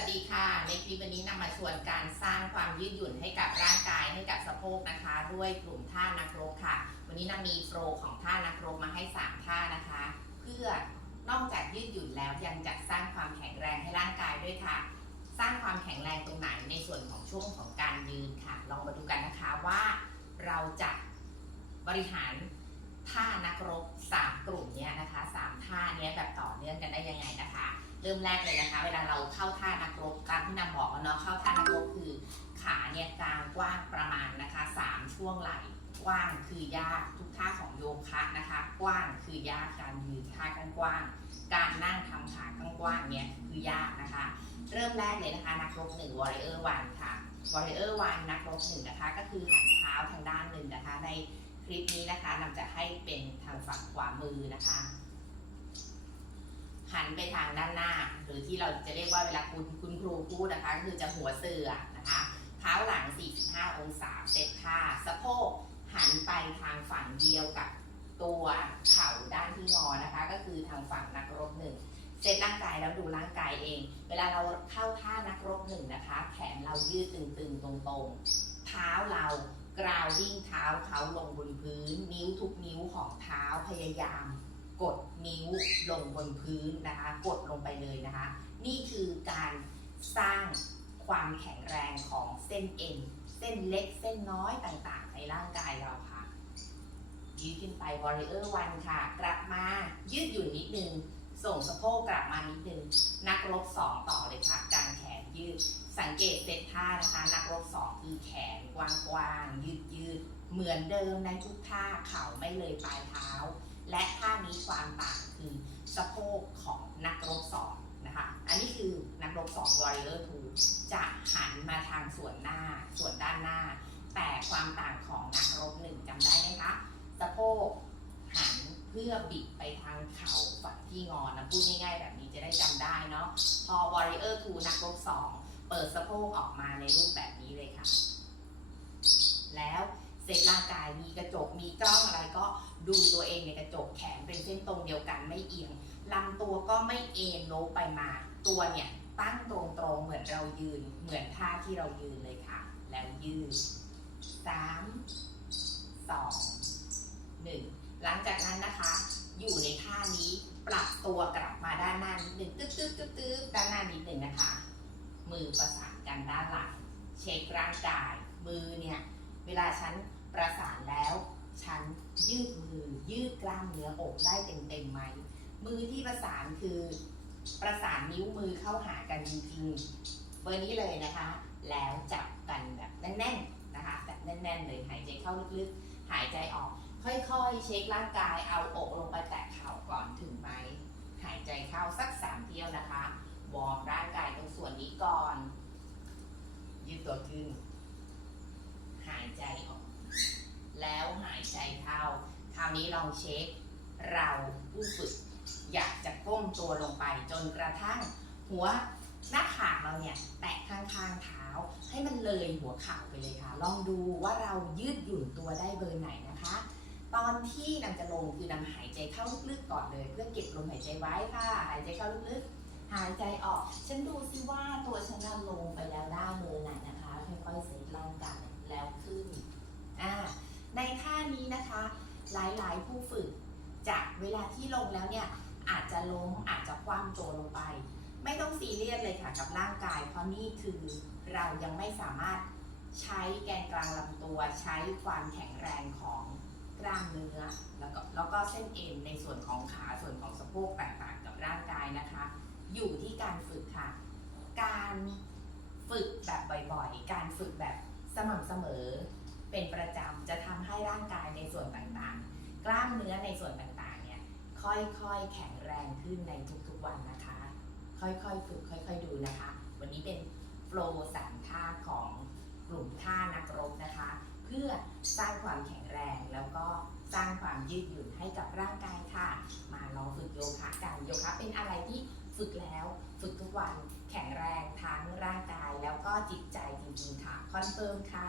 วัสดีค่ะ ในคลิปวันนี้นำมาชวนการสร้างความยืดหยุ่นให้กับร่างกายให้กับสะโพกนะคะ ด้วยกลุ่มท่านักรบค่ะ วันนี้นำมีโปรของท่านักรบมาให้ 3 ท่านะคะ เพื่อนอกจากยืดหยุ่นแล้วยังจะสร้างความแข็งแรงให้ร่างกายด้วยค่ะ สร้างความแข็งแรงตรงไหนในส่วนของช่วงของการยืนค่ะ ลองมาดูกันนะคะว่าเราจะบริหาร ท่านักรบสามกลุ่มเนี้ยนะคะสามท่าเนี้ยแบบต่อเนื่องกันได้ยังไงนะคะ เริ่มแรกเลยนะคะ เวลาเราเข้าท่านักรบตามที่นำบอกแล้วเนาะเข้าท่านักรบคือขาเนี่ยกลางกว้างประมาณนะคะสามช่วงไหล่กว้างคือยากทุกท่าของโยคะนะคะ กว้างคือยากการยืนท่ากว้างการนั่งทำขากว้างเนี่ยคือยากนะคะ เริ่มแรกเลยนะคะนักรบหนึ่ง warrior one ค่ะ warrior one นักรบหนึ่งนะคะ ก็คือหันเท้าทางด้านหนึ่งนะคะใน คลิปนี้นะคะนำจะให้เป็นทางฝั่งขวามือนะคะ หันไปทางด้านหน้า หรือที่เราจะเรียกว่าเวลาคุณคุณครูพูดนะคะก็คือจะหัวเสือนะคะเท้าหลัง 45 องศาเซตท่าสะโพกหันไปทางฝั่งเดียวกับตัวเข่าด้านที่งอนะคะ ก็คือทางฝั่งนักรบหนึ่งเซตร่างกายแล้วดูร่างกายเอง เวลาเราเข้าท่านักรบหนึ่งนะคะ แขนเรายืดตึงๆตรงๆ เท้าเรา กราวดิ้งเท้าเขาลงบนพื้น นิ้วทุกนิ้วของเท้าพยายาม กดนิ้วลงบนพื้นนะคะ กดลงไปเลยนะคะ นี่คือการสร้างความแข็งแรงของเส้นเอ็นเส้นเล็กเส้นน้อยต่างๆ ในร่างกายเราค่ะยืดขึ้นไป warrior one ค่ะ กลับมายืดหยุ่นนิดนึง ส่งสะโพกกลับมานิดนึง นักรบสองต่อเลยค่ะกางแขนยืด สังเกตเซตท่านะคะ นักรบสองคือแขนกว้างๆยืดยืดเหมือนเดิมในทุกท่าเข่าไม่เลยปลายเท้า และท่านี้ความต่างคือสะโพกของนักรบสองนะคะ อันนี้คือนักรบสอง warrior two จะหันมาทางส่วนหน้าส่วนด้านหน้า แต่ความต่างของนักรบหนึ่งจำได้ไหมคะสะโพก เพื่อบิดไปทางเข่าฝั่งที่งอนะพูดง่ายๆแบบนี้จะได้จำได้เนาะพอ warrior two นักรบสองเปิดสะโพกออกมาในรูปแบบนี้เลยค่ะ แล้วเซตร่างกายมีกระจกมีกล้องอะไรก็ดูตัวเองในกระจกแขนเป็นเส้นตรงเดียวกันไม่เอียงลำตัวก็ไม่เอ็นโน้ไปมา ตัวเนี่ยตั้งตรงๆเหมือนเรายืน เหมือนท่าที่เรายืนเลยค่ะ แล้วยืดสามสอง ลังจากนั้นนะคะ อยู่ในท่านี้ปรับตัวกลับมาด้านหน้านิดหนึ่งตึ๊บตึ๊บตึ๊บตึ๊บด้านหน้านิดหนึ่งนะคะ มือประสานกันด้านหลัง เช็คร่างกาย มือเนี่ยเวลาฉันประสานแล้ว ฉันยืดมือยืดกล้ามเนื้ออกได้เต็มๆไหมมือที่ประสานคือประสานนิ้วมือเข้าหากันจริงๆเบอร์นี้เลยนะคะ แล้วจับกันแบบแน่นๆนะคะแบบแน่นๆเลยหายใจเข้าลึกๆ หายใจออก ค่อยๆ เช็คร่างกายเอาอกลงไปแตะเข่าก่อนถึงไหม หายใจเข้าสักสามเที่ยวนะคะ วอร์มร่างกายตรงส่วนนี้ก่อน ยืดตัวขึ้น หายใจออก แล้วหายใจเข้า คราวนี้ลองเช็ค เราผู้ฝึกอยากจะก้มตัวลงไปจนกระทั่ง หัวหน้าผากเราเนี่ย แตะข้างๆเท้า ให้มันเลยหัวเข่าไปเลยค่ะ ลองดูว่าเรายืดหยุ่นตัวได้เบอร์ไหนนะคะ ตอนที่นำจะลงคือนำหายใจเข้าลึกๆก่อนเลย เพื่อเก็บลมหายใจไว้ค่ะ หายใจเข้าลึกๆ หายใจออก ฉันดูซิว่าตัวฉันน่ะลงไปแล้วได้เบอร์ไหนนะคะค่อยๆเซตร่างกายแล้วขึ้นอ่าในท่านี้นะคะ หลายๆผู้ฝึกจากเวลาที่ลงแล้วเนี่ยอาจจะล้มอาจจะคว่ำตัวลงไป ไม่ต้องซีเรียสเลยค่ะกับร่างกาย เพราะนี่คือเรายังไม่สามารถใช้แกนกลางลำตัวใช้ความแข็งแรงของ กล้ามเนื้อแล้วก็แล้วก็เส้นเอ็นในส่วนของขาส่วนของสะโพกต่างๆกับร่างกายนะคะ อยู่ที่การฝึกค่ะ การฝึกแบบบ่อยๆ การฝึกแบบสม่ำเสมอ เป็นประจำจะทำให้ร่างกายในส่วนต่างๆ กล้ามเนื้อในส่วนต่างๆเนี่ยค่อยๆ แข็งแรงขึ้นในทุกๆวันนะคะ ค่อยๆฝึกค่อยๆดูนะคะ วันนี้เป็นโฟล์สามท่าของกลุ่มท่านักรบนะคะ เพื่อสร้างความแข็งแรง แล้วก็สร้างความยืดหยุ่นให้กับร่างกายค่ะ มาลองฝึกโยคะกันโยคะเป็นอะไรที่ฝึกแล้ว ฝึกทุกวันแข็งแรงทั้งร่างกายแล้วก็จิตใจจริงๆค่ะคอนเฟิร์มค่ะ